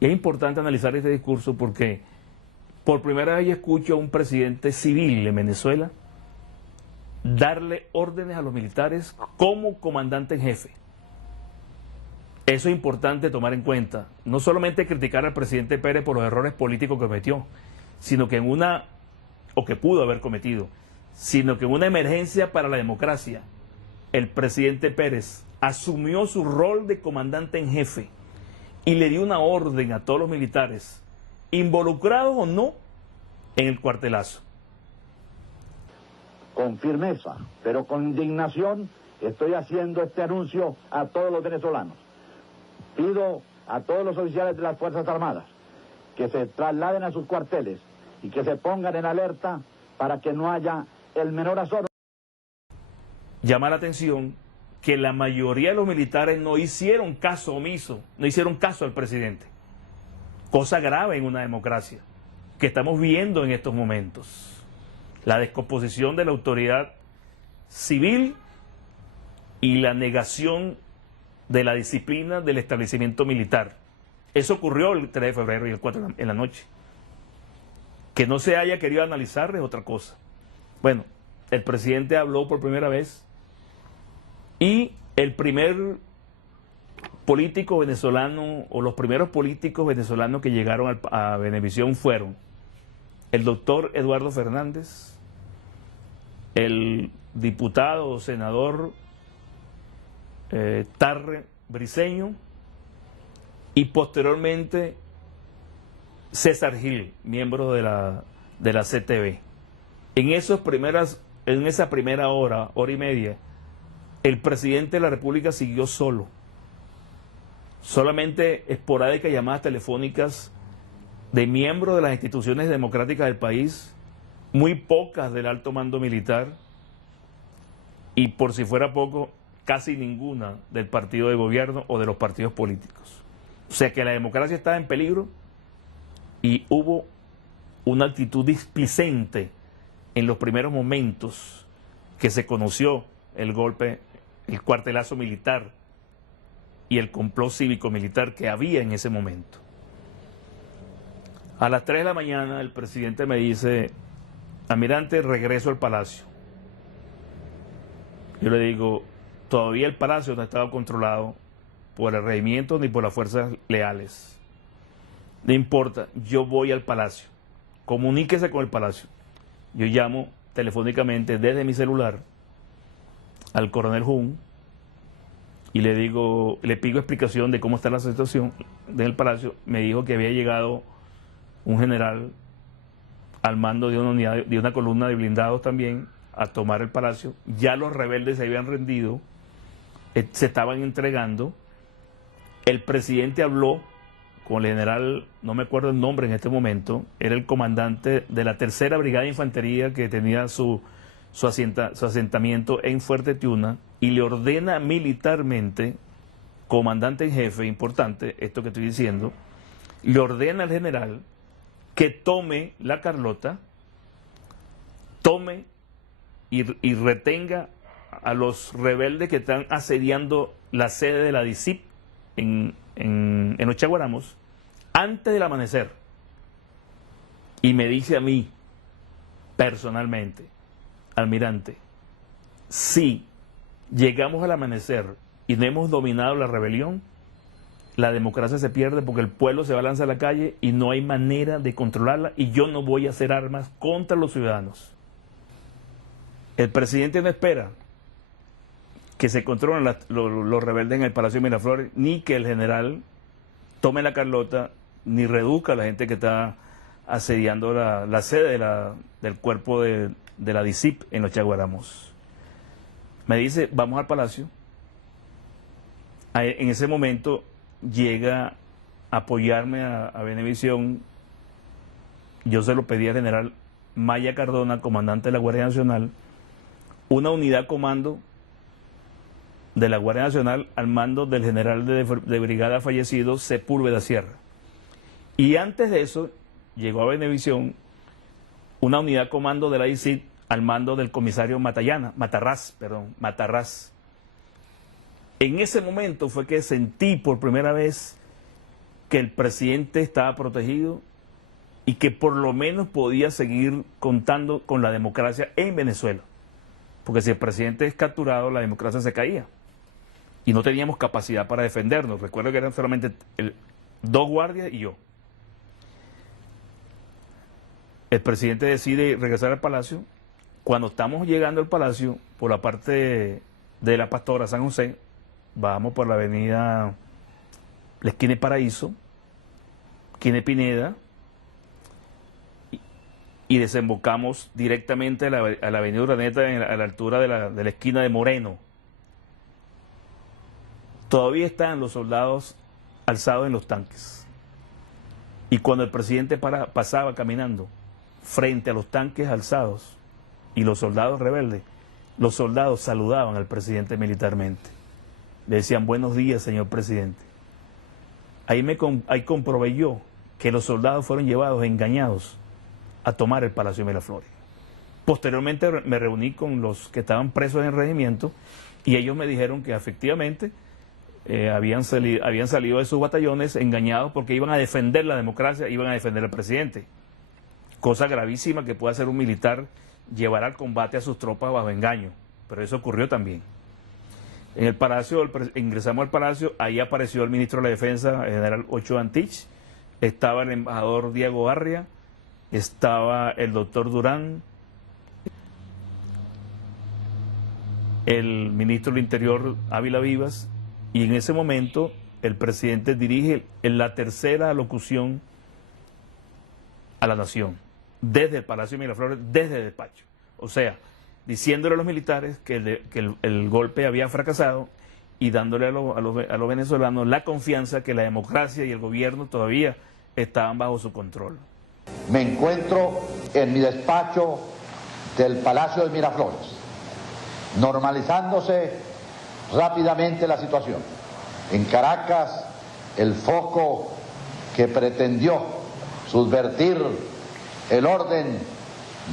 Y es importante analizar este discurso porque por primera vez yo escucho a un presidente civil en Venezuela darle órdenes a los militares como comandante en jefe. Eso es importante tomar en cuenta. No solamente criticar al presidente Pérez por los errores políticos que cometió, sino que que pudo haber cometido, sino que en una emergencia para la democracia, el presidente Pérez asumió su rol de comandante en jefe y le dio una orden a todos los militares, involucrados o no, en el cuartelazo. Con firmeza, pero con indignación, estoy haciendo este anuncio a todos los venezolanos. Pido a todos los oficiales de las Fuerzas Armadas que se trasladen a sus cuarteles y que se pongan en alerta para que no haya el menor asombro. Llama la atención que la mayoría de los militares no hicieron caso omiso, no hicieron caso al presidente. Cosa grave en una democracia que estamos viendo en estos momentos. La descomposición de la autoridad civil y la negación de la disciplina del establecimiento militar. Eso ocurrió el 3 de febrero y el 4 en la noche. Que no se haya querido analizar es otra cosa. Bueno, el presidente habló por primera vez y el primer político venezolano o los primeros políticos venezolanos que llegaron a Venevisión fueron el doctor Eduardo Fernández, el diputado o senador Tarre Briceño y posteriormente César Gil, miembro de la CTV. En esa primera hora y media, el presidente de la República siguió solo. Solamente esporádicas llamadas telefónicas de miembros de las instituciones democráticas del país, muy pocas del alto mando militar y, por si fuera poco, casi ninguna del partido de gobierno o de los partidos políticos. O sea que la democracia estaba en peligro y hubo una actitud displicente en los primeros momentos que se conoció el golpe, el cuartelazo militar y el complot cívico-militar que había en ese momento. A las 3 de la mañana el presidente me dice: almirante, regreso al palacio. Yo le digo: todavía el palacio no ha estado controlado por el regimiento ni por las fuerzas leales. No importa, yo voy al palacio. Comuníquese con el palacio. Yo llamo telefónicamente desde mi celular al coronel Jun y le pido explicación de cómo está la situación del palacio. Me dijo que había llegado un general al mando de una unidad, de una columna de blindados también, a tomar el palacio. Ya los rebeldes se habían rendido, se estaban entregando. El presidente habló con el general, no me acuerdo el nombre en este momento, era el comandante de la tercera brigada de infantería que tenía su asentamiento en Fuerte Tiuna, y le ordena militarmente, comandante en jefe, importante esto que estoy diciendo, le ordena al general que tome la Carlota, tome y retenga a los rebeldes que están asediando la sede de la DICIP en Los Chaguaramos antes del amanecer. Y me dice a mí personalmente: almirante, si llegamos al amanecer y no hemos dominado la rebelión, la democracia se pierde porque el pueblo se va a lanzar a la calle y no hay manera de controlarla, y yo no voy a hacer armas contra los ciudadanos. El presidente no espera que se controlen los rebeldes en el Palacio de Miraflores, ni que el general tome la Carlota, ni reduzca a la gente que está asediando la sede del cuerpo de la DICIP en Los Chaguaramos. Me dice: vamos al palacio. En ese momento llega a apoyarme a Venevisión. Yo se lo pedí al general Maya Cardona, comandante de la Guardia Nacional, una unidad comando de la Guardia Nacional al mando del general de brigada fallecido Sepúlveda Sierra. Y antes de eso llegó a Venevisión una unidad comando de la DICIT al mando del comisario Matarrás. En ese momento fue que sentí por primera vez que el presidente estaba protegido y que por lo menos podía seguir contando con la democracia en Venezuela. Porque si el presidente es capturado, la democracia se caía. Y no teníamos capacidad para defendernos. Recuerdo que eran solamente 2 guardias y yo. El presidente decide regresar al Palacio. Cuando estamos llegando al Palacio, por la parte de la Pastora San José, vamos por la avenida, la esquina de Paraíso, esquina de Pineda, y desembocamos directamente a la avenida Urdaneta, a la altura de la esquina de Moreno. Todavía están los soldados alzados en los tanques. Y cuando el presidente pasaba caminando frente a los tanques alzados y los soldados rebeldes, los soldados saludaban al presidente militarmente. Le decían: buenos días, señor presidente. Ahí comprobé yo que los soldados fueron llevados engañados a tomar el Palacio de Miraflores. Posteriormente me reuní con los que estaban presos en el regimiento y ellos me dijeron que efectivamente habían salido de sus batallones engañados porque iban a defender la democracia, iban a defender al presidente. Cosa gravísima que puede hacer un militar, llevar al combate a sus tropas bajo engaño. Pero eso ocurrió también. En el Palacio, ingresamos al Palacio, ahí apareció el ministro de la Defensa, el general Ochoa Antich, estaba el embajador Diego Arria, estaba el doctor Durán, el ministro del Interior Ávila Vivas, y en ese momento el presidente dirige la tercera alocución a la nación, desde el Palacio de Miraflores, desde el despacho. O sea, diciéndole a los militares que el golpe había fracasado y dándole a los venezolanos la confianza que la democracia y el gobierno todavía estaban bajo su control. Me encuentro en mi despacho del Palacio de Miraflores, normalizándose rápidamente la situación. En Caracas, el foco que pretendió subvertir el orden,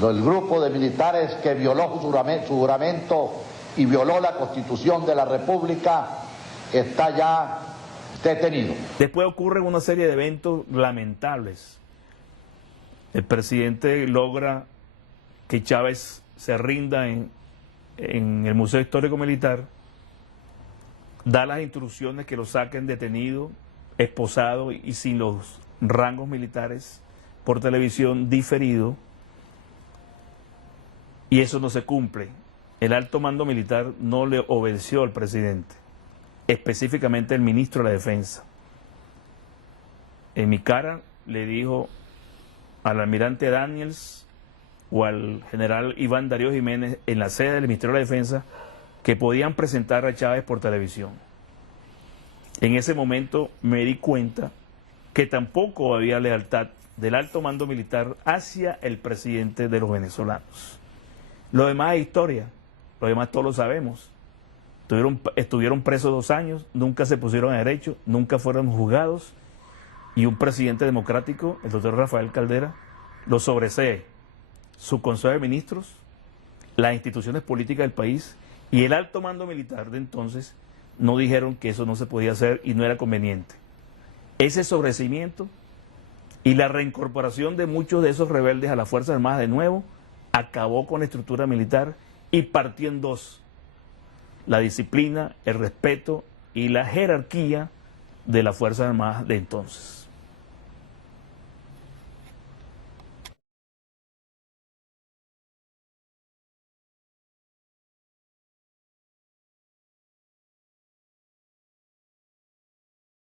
el grupo de militares que violó su juramento y violó la Constitución de la República, está ya detenido. Después ocurren una serie de eventos lamentables. El presidente logra que Chávez se rinda en el Museo Histórico Militar, da las instrucciones que lo saquen detenido, esposado y sin los rangos militares, por televisión diferido, y eso no se cumple. El alto mando militar no le obedeció al presidente, específicamente el ministro de la Defensa. En mi cara le dijo al almirante Daniels o al general Iván Darío Jiménez en la sede del Ministerio de la Defensa que podían presentar a Chávez por televisión. En ese momento me di cuenta que tampoco había lealtad del alto mando militar hacia el presidente de los venezolanos. Lo demás es historia, lo demás todos lo sabemos. Estuvieron presos 2 años, nunca se pusieron a derecho, nunca fueron juzgados, y un presidente democrático, el doctor Rafael Caldera, lo sobresee su Consejo de Ministros, las instituciones políticas del país y el alto mando militar de entonces no dijeron que eso no se podía hacer y no era conveniente. Ese sobreseimiento y la reincorporación de muchos de esos rebeldes a las Fuerzas Armadas de nuevo acabó con la estructura militar y partió en 2: la disciplina, el respeto y la jerarquía de las Fuerzas Armadas de entonces.